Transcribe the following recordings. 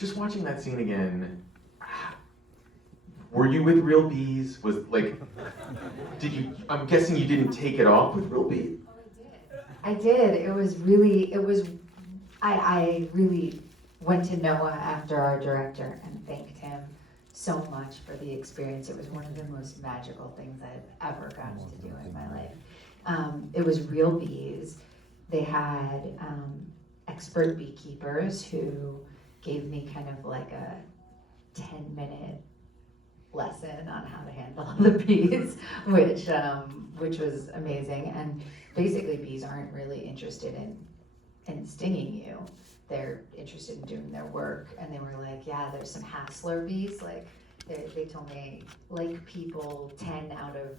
just watching that scene again, were you with real bees? Was like, I'm guessing you didn't take it off with real bees? I did. I really went to Noah after our director and thanked him so much for the experience. It was one of the most magical things I've ever gotten to do in my life. It was real bees. They had expert beekeepers who gave me kind of like a 10-minute lesson on how to handle the bees, which was amazing. And basically, bees aren't really interested in stinging you. They're interested in doing their work. And they were like, yeah, there's some hassler bees. Like they told me, like people 10 out of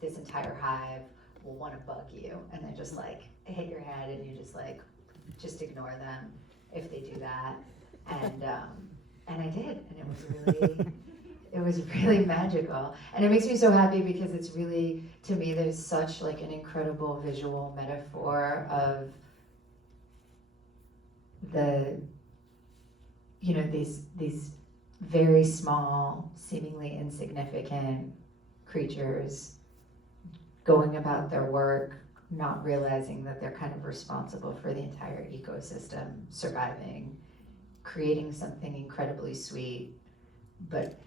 this entire hive will want to bug you, and they just like hit your head, and you just ignore them if they do that. And I did, and it was really magical. And it makes me so happy because it's really, to me, there's such like an incredible visual metaphor of these very small, seemingly insignificant creatures going about their work, not realizing that they're kind of responsible for the entire ecosystem surviving, creating something incredibly sweet, but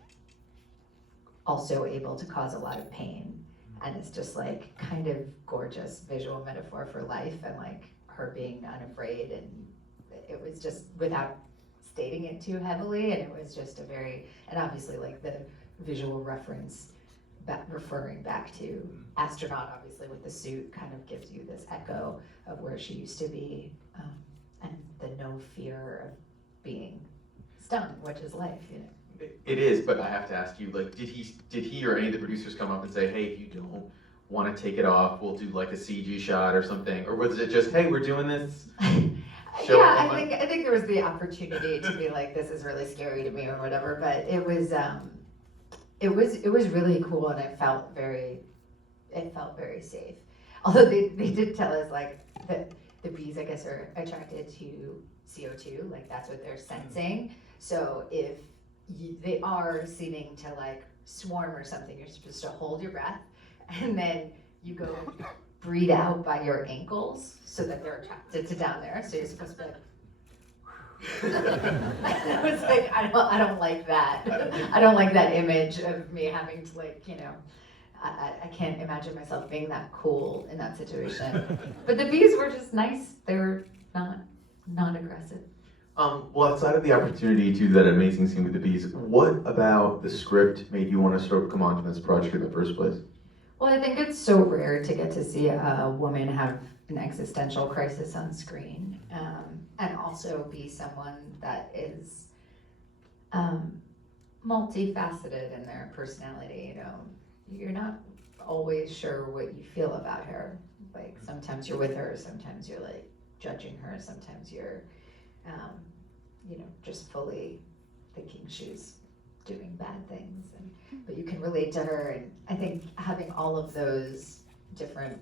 also able to cause a lot of pain. And it's just like kind of gorgeous visual metaphor for life, and like her being unafraid, and it was just without stating it too heavily, and it was just and obviously like the visual reference referring back to astronaut, obviously with the suit, kind of gives you this echo of where she used to be, and the no fear of being stung, which is life, you know. It is, but I have to ask you, like, did he or any of the producers come up and say, hey, if you don't want to take it off, we'll do like a CG shot or something? Or was it just, hey, we're doing this? Yeah, I think there was the opportunity to be like, this is really scary to me or whatever, but it was really cool, and it felt very safe. Although they did tell us like that the bees, I guess, are attracted to CO2, like that's what they're sensing. So if they are seeming to like swarm or something, you're supposed to hold your breath, and then you go breathe out by your ankles so that they're attracted to down there. So you're supposed to be like, I was like, I don't like that. I don't like that image of me having to like, you know, I can't imagine myself being that cool in that situation. But the bees were just nice. They were not aggressive. Well, outside of the opportunity to do that amazing scene with the bees, what about the script made you want to sort of come onto this project in the first place? Well, I think it's so rare to get to see a woman have an existential crisis on screen, and also be someone that is multifaceted in their personality. You know, you're not always sure what you feel about her. Like sometimes you're with her, sometimes you're like judging her, sometimes you're just fully thinking she's doing bad things, but you can relate to her. And I think having all of those different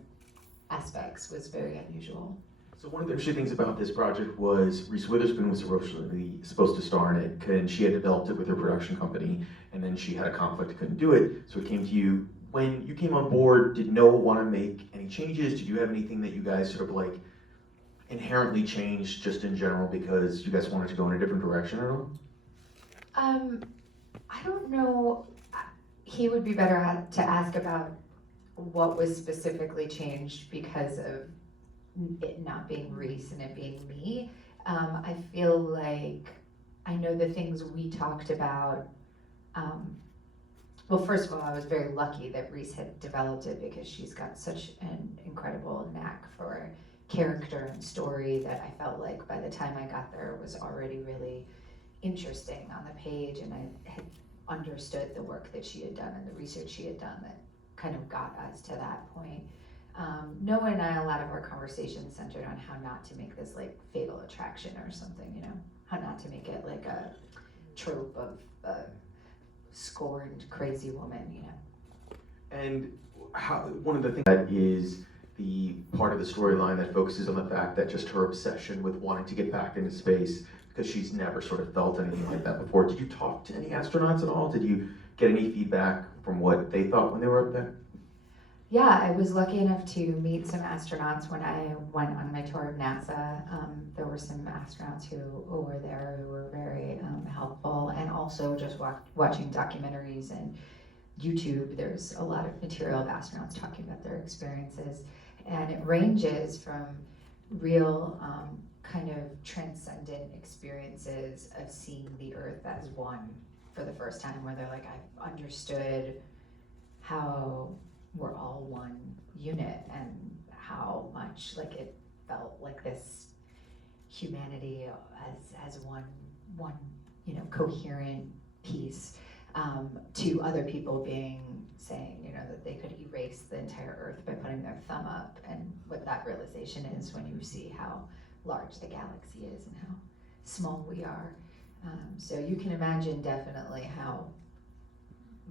aspects was very unusual. So one of the interesting things about this project was Reese Witherspoon was originally supposed to star in it, and she had developed it with her production company, and then she had a conflict, couldn't do it, so it came to you. When you came on board, did Noah want to make any changes? Did you have anything that you guys sort of like inherently changed just in general because you guys wanted to go in a different direction at all? I don't know. He would be better to ask about what was specifically changed because of it not being Reese and it being me. I feel like I know the things we talked about. Well, first of all, I was very lucky that Reese had developed it because she's got such an incredible knack for character and story that I felt like by the time I got there it was already really interesting on the page, and I had understood the work that she had done and the research she had done that kind of got us to that point. Noah and I, a lot of our conversations centered on how not to make this like fatal attraction or something, you know, how not to make it like a trope of a scorned crazy woman, you know. And one of the things that is the part of the storyline that focuses on the fact that just her obsession with wanting to get back into space because she's never sort of felt anything like that before. Did you talk to any astronauts at all? Did you get any feedback from what they thought when they were up there? Yeah, I was lucky enough to meet some astronauts when I went on my tour of NASA. There were some astronauts who were there who were very helpful, and also just watching documentaries and YouTube. There's a lot of material of astronauts talking about their experiences, and it ranges from real kind of transcendent experiences of seeing the Earth as one for the first time, where they're like, I've understood how we're all one unit and how much like it felt like this humanity as one coherent piece, to other people saying that they could erase the entire Earth by putting their thumb up, and what that realization is when you see how large the galaxy is and how small we are. So you can imagine definitely how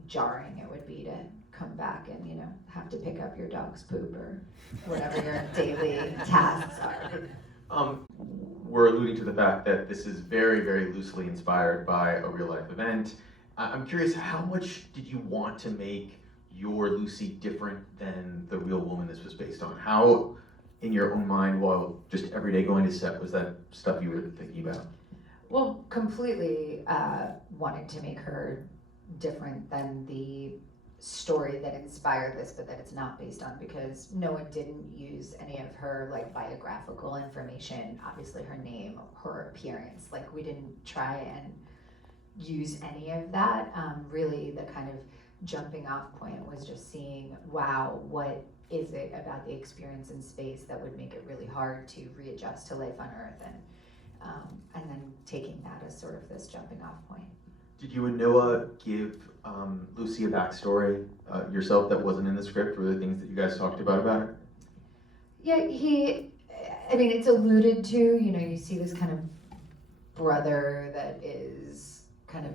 jarring it would be to come back and have to pick up your dog's poop or whatever your daily tasks are. We're alluding to the fact that this is very, very loosely inspired by a real life event. I'm curious, how much did you want to make your Lucy different than the real woman this was based on? How, in your own mind, while just every day going to set, was that stuff you were thinking about? Well, completely wanted to make her different than the story that inspired this, but that it's not based on, because Noah didn't use any of her like biographical information, obviously her name, her appearance, like we didn't try and use any of that. Really the kind of jumping off point was just seeing, wow, what is it about the experience in space that would make it really hard to readjust to life on Earth, and then taking that as sort of this jumping off point. Did you and Noah give Lucy a backstory yourself that wasn't in the script? Were there things that you guys talked about it? Yeah, it's alluded to, you see this kind of brother that is kind of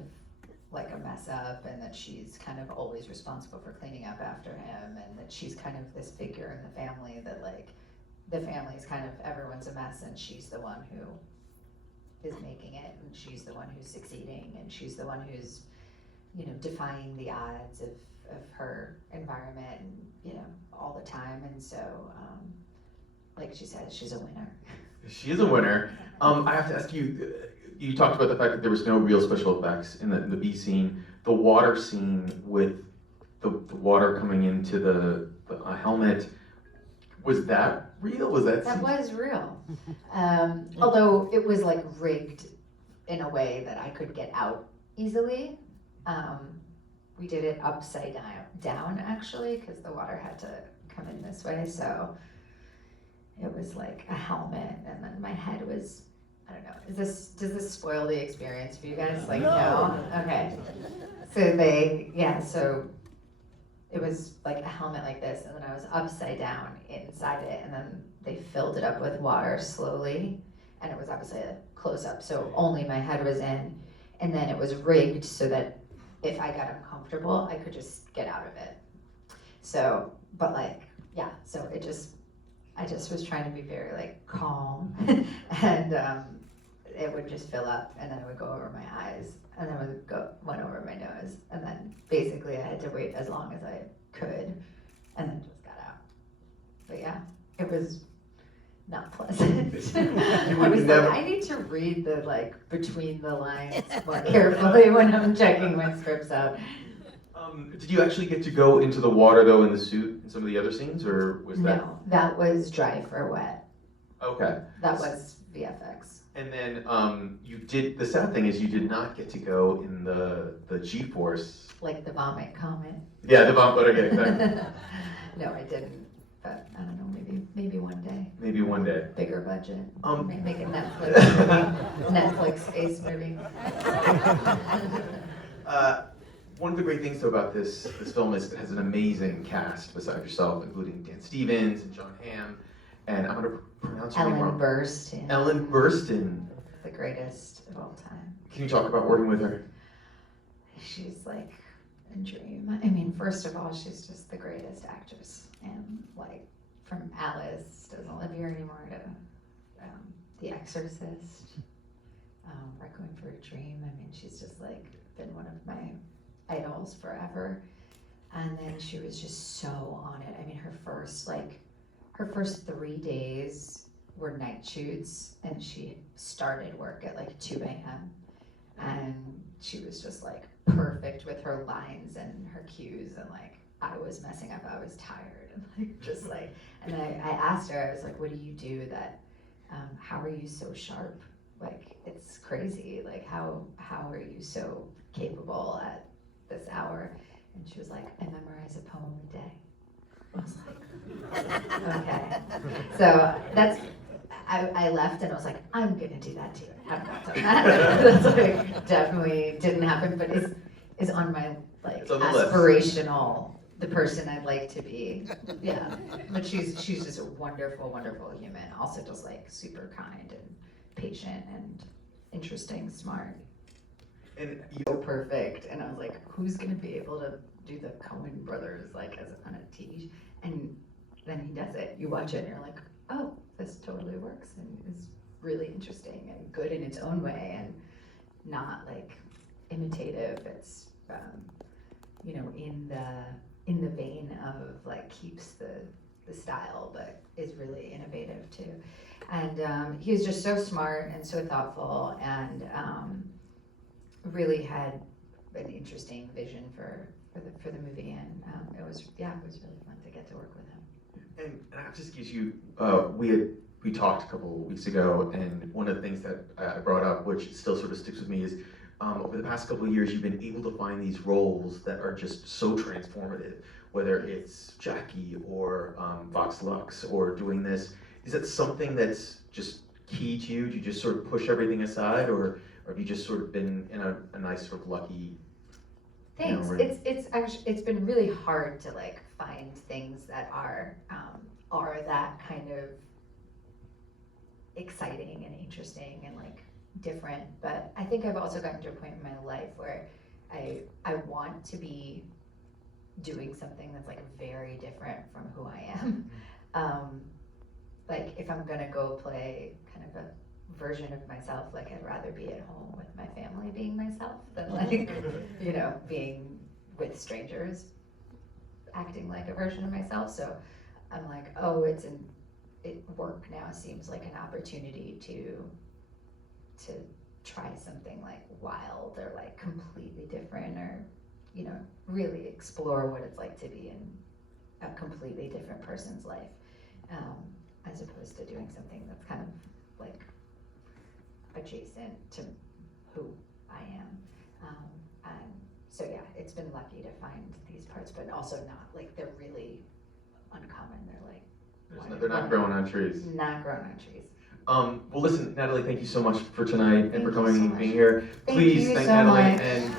like a mess up, and that she's kind of always responsible for cleaning up after him, and that she's kind of this figure in the family that like, the family's kind of, everyone's a mess, and she's the one who is making it, and she's the one who's succeeding, and she's the one who's defying the odds of her environment, and all the time. And so like she said, she's a winner. She is a winner. I have to ask you, you talked about the fact that there was no real special effects in the bee scene. The water scene with the water coming into the helmet, was that real? That was real. Although it was like rigged in a way that I could get out easily. We did it upside down actually, because the water had to come in this way. So it was like a helmet, and then my head was, I don't know, does this spoil the experience for you guys? Like, no? Okay. So it was like a helmet like this, and then I was upside down inside it, and then they filled it up with water slowly, and it was obviously a close-up, so only my head was in, and then it was rigged so that if I got uncomfortable, I could just get out of it. So, but like, yeah, so I just was trying to be very like calm, and it would just fill up, and then it would go over my eyes, and then it went over my nose, and then basically I had to wait as long as I could, and then just got out. But yeah, it was not pleasant. I need to read the like between the lines more carefully when I'm checking my scripts out. Did you actually get to go into the water though in the suit in some of the other scenes, or was that? No, that was dry for wet. Okay. That was VFX. And then you did, the sad thing is you did not get to go in the G-Force. Like the vomit comment. Yeah, the vomit, okay, exactly. No, I didn't, but I don't know, maybe one day. Maybe one day. Bigger budget. Make a Netflix movie. Netflix ace movie. One of the great things though about this film is it has an amazing cast beside yourself, including Dan Stevens and Jon Hamm, and I'm going to pronounce her name wrong. Burstyn. Ellen Burstyn. The greatest of all time. Can you talk about working with her? She's like a dream. I mean, first of all, she's just the greatest actress, and like from Alice, doesn't live here anymore, to The Exorcist, Requiem for a Dream. I mean, she's just like been one of my idols forever. And then she was just so on it. I mean, her first 3 days were night shoots, and she started work at like 2 a.m. And she was just like perfect with her lines and her cues, and like I was messing up, I was tired, and like just like, and I asked her, I was like, what do you do that, how are you so sharp? Like, it's crazy, like how are you so capable at this hour? And she was like, I memorize a poem a day. I was like, okay. So I left and I was like, I'm gonna do that too. I have not done that. That's like definitely didn't happen, but is on my like It's on the aspirational, the person I'd like to be. Yeah, but she's just a wonderful, wonderful human. Also just like super kind and patient and interesting, smart. And So perfect, and I was like, who's gonna be able to do the Coen brothers like on a TV? And then he does it. You watch it, and you're like, oh, this totally works, and is really interesting and good in its own way, and not like imitative. It's in the vein of like keeps the style, but is really innovative too. And he was just so smart and so thoughtful, and really had an interesting vision for the movie, and it was really fun to get to work with him. And I'll just give you, we talked a couple of weeks ago, and one of the things that I brought up, which still sort of sticks with me, is over the past couple of years, you've been able to find these roles that are just so transformative, whether it's Jackie or Vox Lux or doing this. Is that something that's just key to you? Do you just sort of push everything aside, or have you just sort of been in a nice sort of lucky? Thanks. You know, It's actually, it's been really hard to like find things that are that kind of exciting and interesting and like different. But I think I've also gotten to a point in my life where I want to be doing something that's like very different from who I am. Like if I'm gonna go play kind of a version of myself, like I'd rather be at home with my family being myself than like, being with strangers acting like a version of myself. So I'm like, oh, work now seems like an opportunity to try something like wild or like completely different, or really explore what it's like to be in a completely different person's life, as opposed to doing something that's kind of like adjacent to who I am. And so yeah, it's been lucky to find these parts, but also not like they're really uncommon. They're like they're not growing on trees. Not growing on trees. Well, listen, Natalie, thank you so much for tonight and Thank for you coming so and much. being here. Thank Please you thank so Natalie much. and